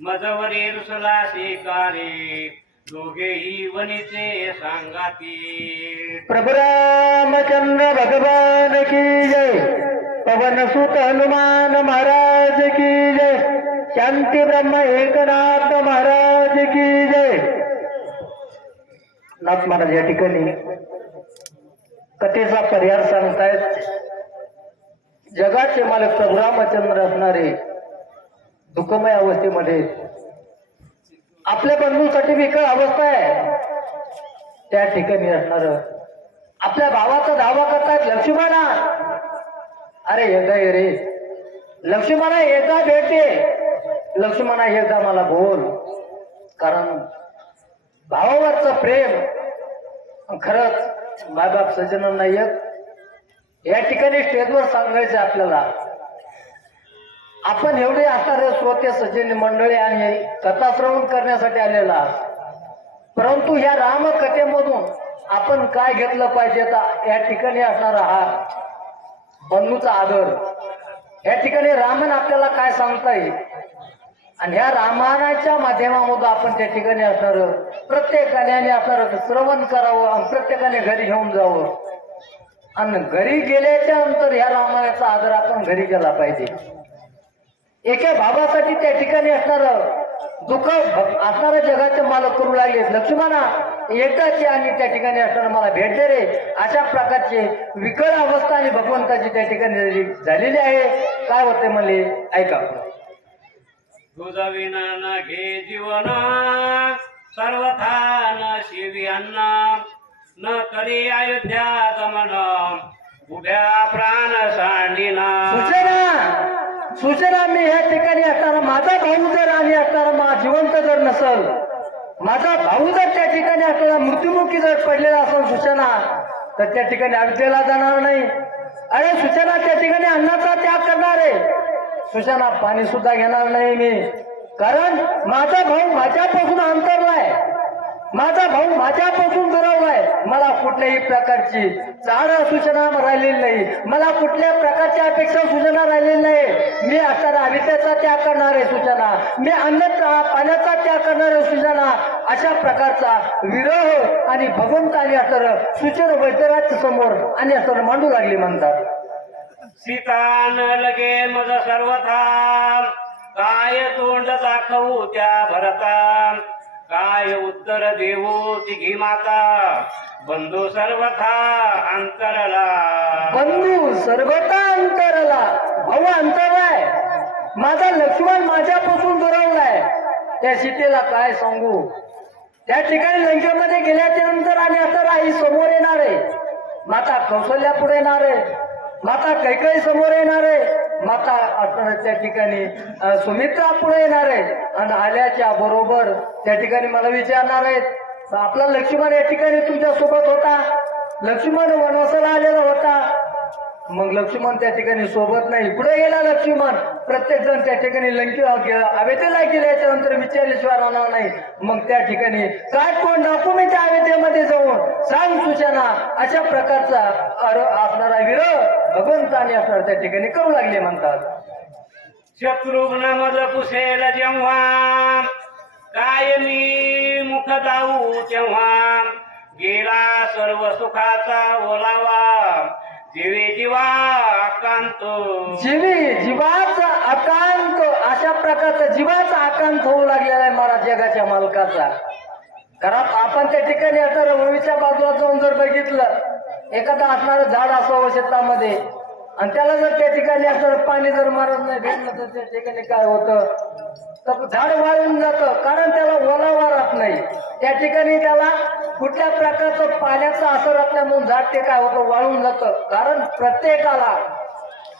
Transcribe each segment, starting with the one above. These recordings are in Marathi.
मजवरी रुसला शिकारे दोघेही वनीचे सांगाती प्रभुरामचंद्र भगवान की जय. पवन सुत हनुमान महाराज की जय. शांती ब्रह्म एकनाथ महाराज की जय. नाथ महाराज या ठिकाणी कथेचा पर्याय सांगतायत. जगाचे मालक प्रभुरामचंद्र असणारे दुःखमय अवस्थेमध्ये. आपल्या बंधूसाठी विकळ अवस्था आहे. त्या ठिकाणी असणार आपल्या भावाचा दावा करतायत लक्ष्मणा. अरे एकदा ये रे. लक्ष्मणा एकदा भेटते लक्ष्मणा एकदा मला बोल. कारण भावावरच प्रेम खरंच मायबाप सज्जनांना एक या ठिकाणी स्टेजवर सांगायचं आपल्याला. आपण एवढे असणारे श्रोते सचिन मंडळी आणि कथा श्रवण करण्यासाठी आलेला परंतु ह्या रामकथेमधून आपण काय घेतलं पाहिजे आता या ठिकाणी असणारा हा बंधूचा आदर. या ठिकाणी रामन आपल्याला काय सांगता येईल? आणि ह्या रामायणाच्या माध्यमामधून आपण त्या ठिकाणी असणार प्रत्येकाने असणार श्रवण करावं आणि प्रत्येकाने घरी घेऊन जावं. आणि घरी गेल्याच्यानंतर ह्या रामायणाचा आदर आपण घरी केला पाहिजे. एका बाबासाठी त्या ठिकाणी असणार दुःख असणाऱ्या जगाचे मालक करू लागले. लक्ष्मणा एकदाची आणि त्या ठिकाणी असणार मला भेट दे रे. अशा प्रकारचे विकळ अवस्था आणि भगवंताची त्या ठिकाणी झाली- झालेली आहे. काय होते म्हणले ऐका. तुझ विना घे जीवन सर्वथा न शिवी अन्न न करी अयोध्या गमन. उभ्या प्राण सांडिना. सूचना मी ह्या ठिकाणी असणारा माझा भाऊ जर आणि असणारा मा जिवंत जर नसल माझा भाऊ जर त्या ठिकाणी असणारा मृत्युमुखी जर पडलेला असेल सूचना तर त्या ठिकाणी अविद्येला जाणार नाही. अरे सूचना त्या ठिकाणी अन्नाचा त्याग करणार आहे. सूचना पाणी सुद्धा घेणार नाही मी. कारण माझा भाऊ माझ्यापासून अंतरलाय माझा भाऊ माझ्यापासून दुरावलाय मला कुठल्याही प्रकारची चार सूचना राहिलेली नाही. मला कुठल्या प्रकारच्या अपेक्षा सूचना राहिलेली नाही. मी असताना अविद्याचा त्याग करणारे सूचना मी अन्नचा पाण्याचा त्याग करणारे सूचना अशा प्रकारचा विरह आणि भगवंताने असणार सूचन वैद्यराज समोर आणि असर मांडू लागली म्हणतात. सीता न लगे मग सर्वथा. काय तोंड दाखवू त्या भरता? काय उत्तर देऊ तिघी माता? बंधू सर्वथा अंतरला. बंधू सर्वथा अंतरला. भाऊ अंतरलाय माझा लक्ष्मण माझ्यापासून दुरावलाय. त्या सीतेला काय सांगू? त्या ठिकाणी लंकेमध्ये गेल्याच्यानंतर आणि आता आई समोर येणार आहे. माता कौशल्या पुढे येणार आहे. माता कैकई समोर येणार आहे. माता त्या ठिकाणी सुमित्रा पुढे येणार आहे आणि आल्याच्या बरोबर त्या ठिकाणी मला विचारणार आहेत आपला लक्ष्मण या ठिकाणी तुमच्यासोबत होता? लक्ष्मण वनवासाला आलेला होता. मग लक्ष्मण त्या ठिकाणी सोबत नाही. पुढे गेला लक्ष्मण. प्रत्येक जण त्या ठिकाणी लंकी अवेतेला गेल्याच्यानंतर विचारल्याशिवाय राहणार नाही. मग त्या ठिकाणी काय कोण दाखवू मी त्या अवेतेमध्ये जाऊन? सांग सूचना. अशा प्रकारचा अर- असणारा विरह भगवंताने असणार त्या ठिकाणी करू लागले म्हणतात. शत्रुघ्न मज पुसेल जेव्हा. काय मी मुख जाऊ तेव्हा. गेला सर्व सुखाचा ओलावा. जीवे जीवा आकांत जीवी जीवाचा आकांत अशा प्रकारचा जीवाचा आकांत होऊ लागलेला आहे मला जगाच्या मालकाचा. कारण आपण त्या ठिकाणी आता ओळीच्या बाजूला जाऊन जर बघितलं एखादं असणारं झाड असावं शेतामध्ये आणि त्याला जर त्या ठिकाणी असणार पाणी जर मारत नाही भेटलं तर त्या ठिकाणी काय होतं? तर झाड वाळून जातं कारण त्याला ओलावा राहत नाही. त्या ठिकाणी त्याला कुठल्या प्रकारचं पाण्याचा असर राहत नाही म्हणून झाड ते काय होतं? वाळून जातं. कारण प्रत्येकाला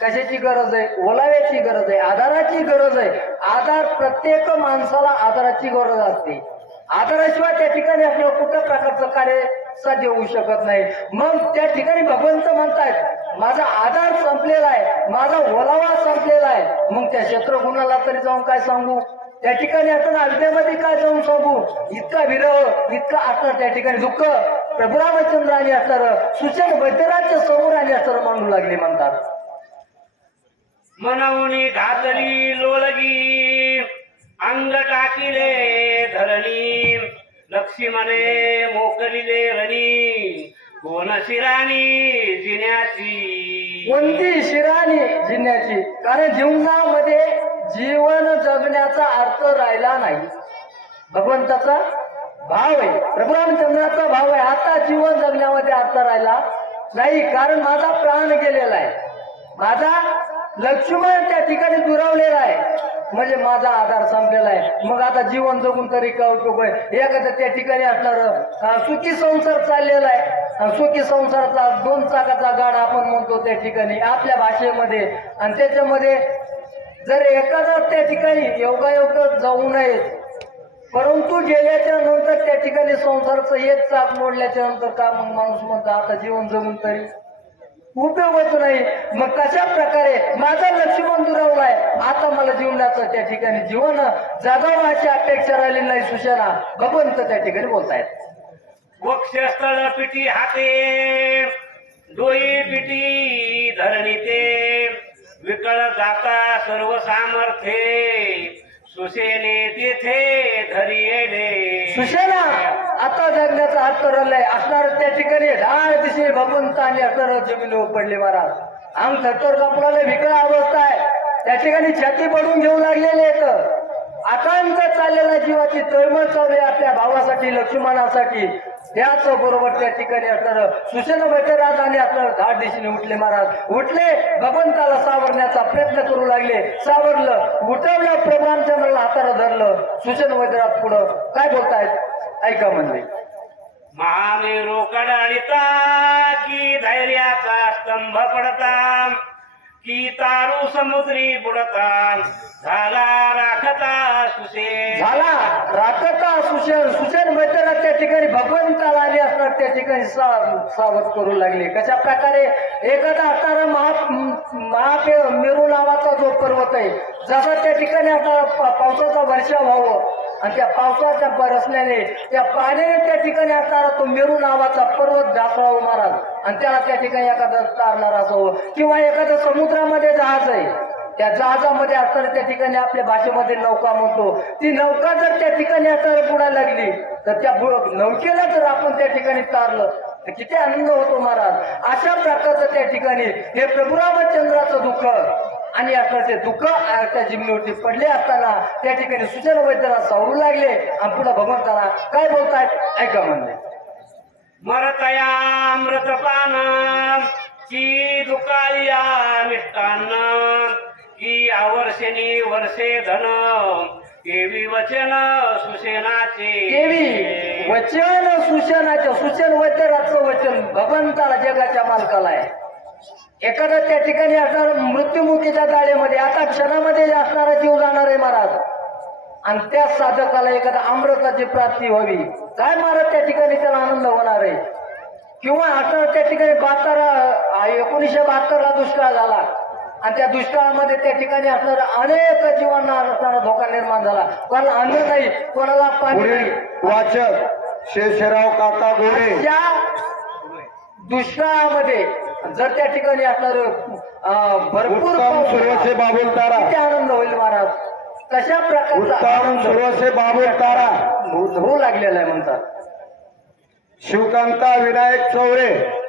कशाची गरज आहे? ओलाव्याची गरज आहे आधाराची गरज आहे. आधार प्रत्येक माणसाला आधाराची गरज असते. आधाराशिवाय त्या ठिकाणी आपल्याला कुठल्या प्रकारचं कार्य साध्य होऊ शकत नाही. मग त्या ठिकाणी भगवंत म्हणतायत माझा आधार संपलेला आहे माझा ओलावा संपलेला आहे. मग त्या शत्रुघ्नाला तरी जाऊन काय सांगू? त्या ठिकाणी आपण अविद्यामध्ये काय जाऊन सांगू? इतका विरह इतका असणार त्या ठिकाणी दुःख. प्रभू रामचंद्राने असणार सूचन वैद्यराजच्या समोर आणि असणार म्हणू लागले म्हणतात. मनवणी घातली लोलगी. अंग टाकिले धरणी. लक्ष्मणे मोकलिले रणी. कोण शिराणी जिन्याची? कोणती शिराणी जिन्याची? कारण जीवनामध्ये जीवन जगण्याचा अर्थ राहिला नाही. भगवंताचा भाव आहे. प्रभुरामचंद्राचा भाव आहे. आता जीवन जगण्यामध्ये अर्थ राहिला नाही. कारण माझा प्राण गेलेला आहे. माझा लक्ष्मण त्या ठिकाणी दुरावलेला आहे. म्हणजे माझा आधार संपलेला आहे. मग आता जीवन जगून तरी का उपयोग आहे? एखादं त्या ठिकाणी असणार सुखी संसार चाललेला आहे. सुखी संसाराचा दोन चाकाचा गाडा आपण म्हणतो त्या ठिकाणी आपल्या भाषेमध्ये. आणि त्याच्यामध्ये जर एखादा त्या ठिकाणी योगायोग जाऊ नये परंतु गेल्याच्यानंतर त्या ठिकाणी संसाराचं एक चाक मोडल्याच्या नंतर का मग माणूस म्हणतो आता जीवन जगून तरी? उपयोग होत नाही. मग कशा प्रकारे माझा लक्ष्मण दुरावलाय? आता मला जीवनाचं त्या ठिकाणी जीवन जगावं अशी अपेक्षा राहिली नाही सुशेना भगवंत त्या ठिकाणी बोलतायत. वक्षस्थळ पिठी हाते डोळी पिठी धरणी ते विकळ जाता सर्व सामर्थ्ये. सुशेले तेथे धरी सुशेला सुशेना आता जगण्याचा हात करलाय असणार त्या ठिकाणी ढाळ दिशे भगवंत आणि असणार जमिनीवर पडले महाराज. अंग थरथर कपडाला विकळा अवस्था आहे. त्या ठिकाणी छाती पडून घेऊ लागलेले आहेत. आकांत चाललेला जीवाची तळमळ चालू आहे आपल्या भावासाठी लक्ष्मणासाठी. त्याचबरोबर त्या ठिकाणी असणार सुशेना राज आणि असणार घाट दिशेने उठले महाराज. उठले भगवंताला सावरण्याचा प्रयत्न करू लागले. सावरलं उठवलं प्रभूंच्या हाताला धरलं. सुशेना वैद्यराज पुढं काय बोलतायत? ऐका म्हणले महामेरू कडाळिता की धैर्याचा स्तंभ पडता की तारू समुद्री बुडतान झाला राखता सुशेन. झाला राखता सुशेन. सुशेन बैठराज त्या ठिकाणी भगवंताला आले असणार त्या ठिकाणी सा- सावध करू लागले. कशा प्रकारे एखादा असणारा महा महापे मेरू नावाचा जो पर्वत आहे जसा त्या ठिकाणी आता पा- पावसाचा वर्षा व्हावं आणि त्या पावसाच्या बरसल्याने त्या पाण्याने त्या ठिकाणी असणारा तो मेरू नावाचा पर्वत दाखवावं महाराज. आणि त्याला त्या ठिकाणी एखादं तारणार असावं किंवा एखादं समुद्रामध्ये जहाज आहे. त्या जहाजामध्ये असताना त्या ठिकाणी आपल्या भाषेमध्ये नौका म्हणतो. ती नौका जर त्या ठिकाणी असताना बुडायला लागली तर त्या बु- नौकेला जर आपण त्या ठिकाणी तारलं तर किती आनंद होतो महाराज. अशा प्रकारचं त्या ठिकाणी हे प्रभुरामचंद्राचं दुःख आणि आता ते दुःख त्या जिमनीवरती पडले असताना त्या ठिकाणी सूचना वैद्यरा सावरू लागले. आणि पुढे भगवंताला काय बोलतायत? ऐका म्हणले. मरतया अमृतपान की दुकाळिया मिष्टान्न की आवर्षणी वर्षे धन केवी वचन सुसेनाचे. देवी वचन सूचनाचं सूचन वैद्यराचं वचन भगवंताला जगाच्या मालकाला आहे. एखादा त्या ठिकाणी असणार मृत्युमुखीच्या गाड्यामध्ये आता क्षणामध्ये असणारा जीव जाणार आहे महाराज. आणि त्या साधकाला एखादा अमृताची प्राप्ती व्हावी. काय महाराज त्या ठिकाणी त्याला आनंद होणार आहे? किंवा असणार त्या ठिकाणी बहात्तर एकोणीसशे बहात्तरला दुष्काळ झाला. आणि त्या दुष्काळामध्ये त्या ठिकाणी असणारा अनेक जीवांना असणारा धोका निर्माण झाला. कोणाला अन्न नाही. कोणाला पाणी नाही. वाचक शेषराव काका गोरे. त्या दुष्काळामध्ये जर त्या ठिकाणी अं, भरपूर सुरवसे बाबुल तारा. किती आनंद होईल महाराज? कशा प्रकारचा सुरवसे बाबुल तारा. होऊ लागलेला आहे म्हणतात. शिवकांता विनायक चौरे.